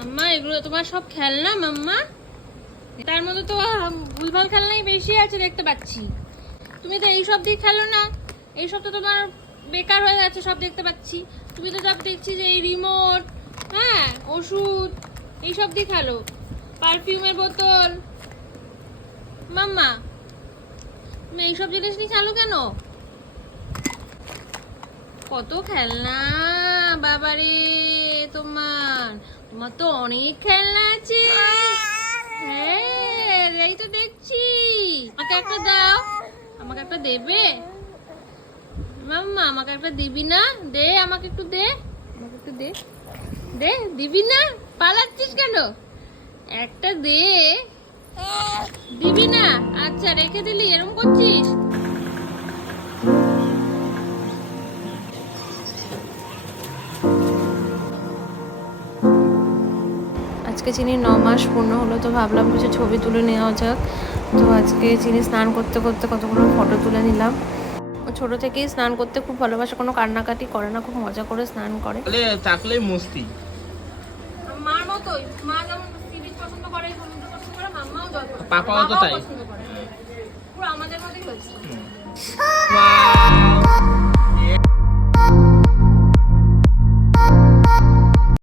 মাম্মা এগুলো তোমার সব খেলনা মাম্মা? তার মধ্যে তো ভুলভাল খেলনাই বেশি আছে দেখতে পাচ্ছি। তুমি তো এইসব দিয়ে খেলো না, এইসব তো তোমার বেকার হয়ে গেছে সব দেখতে পাচ্ছি। তুমি তো সব দেখছি যে এই রিমোট, হ্যাঁ ওষুধ, এইসব দিয়ে খেলো, পারফিউমের বোতল। মাম্মা তুমি এইসব জিনিস নিয়ে খেলো কেন? কত খেলনা বাবারে তোমার, তোমার তো অনেক খেলনা আছে। হ্যাঁ এই তো দেখছি। আমাকে একটা দাও, আমাকে একটা দেবে? মাম্মা আমাকে একটা দিবি না? দে আমাকে একটু দে, আমাকে একটু দে, দে দিবি না? পালাচ্ছিস কেন? একটা দে। দিবি না? আচ্ছা রেখে দিলি, এরকম করছিস। আজকে চিনি 9 মাস পূর্ণ হলো, তো ভাবলাম কিছু ছবি তুলে নেওয়া যাক। তো আজকে চিনি স্নান করতে করতে কতগুলো ফটো তুলে নিলাম। ও ছোট থেকেই স্নান করতে খুব ভালোবাসে, কোনো কান্নাকাটি করে না, খুব মজা করে স্নান করে। থাকলে মস্তি মার মতোই, মা যেমন সি বিচ পছন্দ করে, সমুদ্র পছন্দ করে, মাম্মাও জল পছন্দ করে, পাপাও তো তাই। পছন্দ করে। পুরো আমাদের মতোই হয়েছে।